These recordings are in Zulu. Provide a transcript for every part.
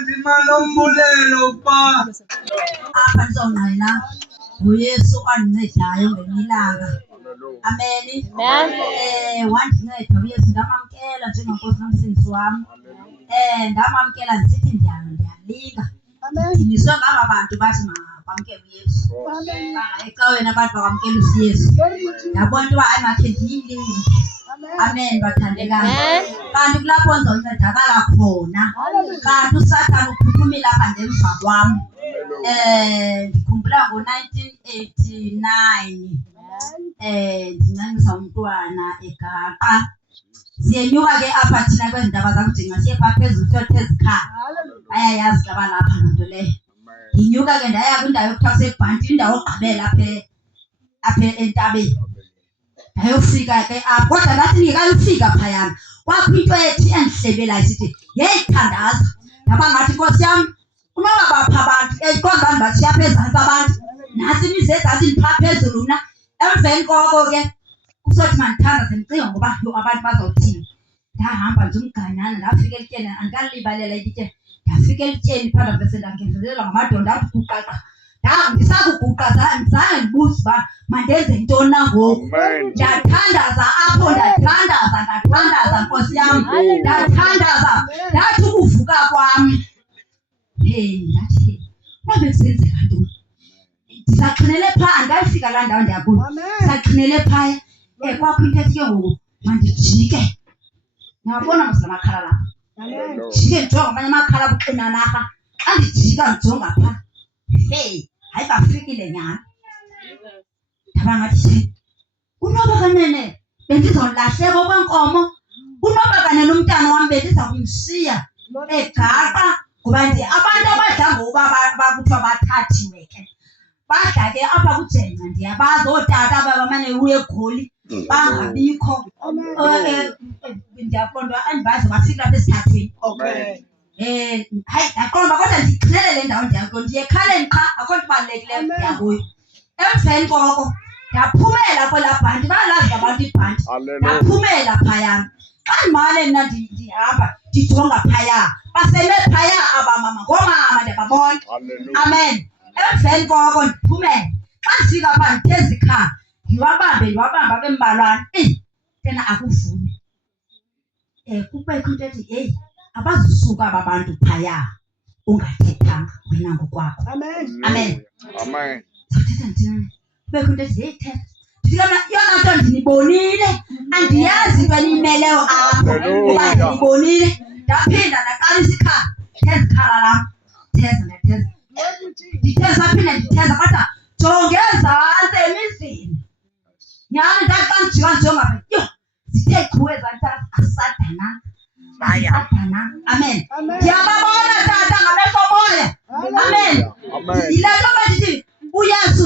Ndimalombulelo pa. Apha ndizongqina nguYesu andincedayo ngelilanga. Amen. Wandinceda uYesu ndamamkela njengenkosi nomsindisi wam. Ndamamkela ndisithi ndiyalinga. Ndidiniswe ngaba bantu bathi mabamkele uYesu. Ecaweni abantu bakwamkela uYesu. Ndabona uba hayi makhe ndiyilinde. Amen bathandekayo. Kanti kulapho ndizoncedakala khona. Kanti uSathane uphuphumile apha ngemva kwam. Ndikhumbula ngo-1989 ndincancisa umntwana eGaqa. Siyenyuka ke apha thina kwezi ndaba zakudinga siye phaa phezulu siyothe ezikhala. Bayayazi xa balapha loo nto leyo. Ndinyuka ke ndaya kwindawo ekuthiwa kusebhantini, indawo yokugqibela apha entabeni. Ndayofika ke apho kodwa ndathi ndingekayofika phayana kwakho into ethi endihlebelayo isithi yeyi thandaza. Ndaba ngathi nkosi yam kunoba bapha abantu kodwa ndibashiya apha ezantsi abantu nasi imizi ezantsi ndiphaa phezulu mna. Emveni koko ke usothi mandithandaze ndicinga ngoba abantu bazawuthini. Ndahamba nje umganana ndafika elityeni, andikalibalela elityeni. Ndafika elityeni phaa bese ndangezelelwa ngamadonda athi guqaqa. Ndisakuguqa zange ndibuze uba mandenze ntoni na ngoku. Ndathandaza apho ndathandaza nkosi yam, ndathandaza. Ndathi ukuvuka kwam ndathi noba bekusenzeka ntoni. Ndisaxhinele phaa andikayifika laa ndawo ndiya kuyo. Ndisaxhinele phaya kwakho into ethi ke ngoku mandijike. Niyabona mos la makhala lapha. Jike ndijonga amanye amakhala abuxinanarha. Xa ndijika ndijonga phaa hayi bafikile nyhani. Ndaba ngathi unoba kanene bendizolahleka okwenkomo. Unoba kanene umntana wam bendiza kumshiya eGaqa ngoba abantu abadla ngokuba bakuthiwa bathathiwe ke badla ke apha kujenga ndiyabazi ootata abamane uye eGoli bangabikho. Ndiyaqonda andibazi bafika apha esithathweni. Hayi ndaqonda kodwa ndiyixhinele le ndawo ndiya kuyo ndiyekhaleni qha akho nto ibalulekileyo ndiya kuyo. Emveni koko ndaphumela kwelaa bhanti balazi abantu ibhanti. Ndaphumela phayana. Xa ndimane mna ndihamba ndijonga phaya baseme phaya abamama ngoomama ndiyababona. Amen. Emveni koko ndiphumela. Xa ndifika phaa nditheza ikhala ndiwabamba abe mbalwana. Tena akuvumi. Kubekho into ethi heyi abazusuka aba bantu phaya ungathethanga wena ngokwakho. Amen. Sathetha ndithini? Kubekho into ethi heyi thetha. Ndifika mna yona nto ndinibonile andiyazi into eniyimeleyo apho kuba ndinibonile. Ndaphinda ndaqalisa ikhala nditheza ikhala lam ndatheza. Nditheza saphinde nditheza kodwa jonge ezantsi emizini. Nyhani ndathi xa ndijika ndijonga phaa yho zithe chu ezantsi asadananga. Amen. Ndiyababona tata ngamehlo moya. Amen. Yile nto bathi uYesu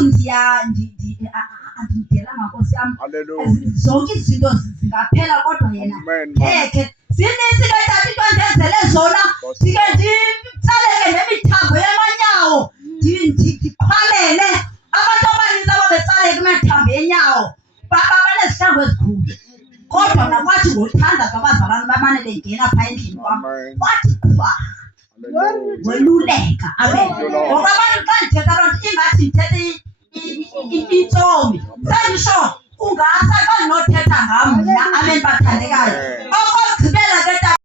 andimdelanga nkosi yam. Zonke izinto zingaphela kodwa yena ngekhe. Zinintsi ke tata into ndenzele zona. Ndike nditsaleke nemithambo yamanyawo ndiqhwalele. Abantu abaninzi ababetsaleka imithambo yenyawo banezihlangu ezikhulu. Kodwa nakwathi ngothandaza abazalwane bamane bengena phaa endlini kwam kwathi qhwa weluleka. Amen. Ngoba abantu xa ndithetha loo nto ingathi ndithethe intsomi. Sendisho ungasa xa ndinothetha ngam mna. Amen bathandekayo. Okokugqibela ke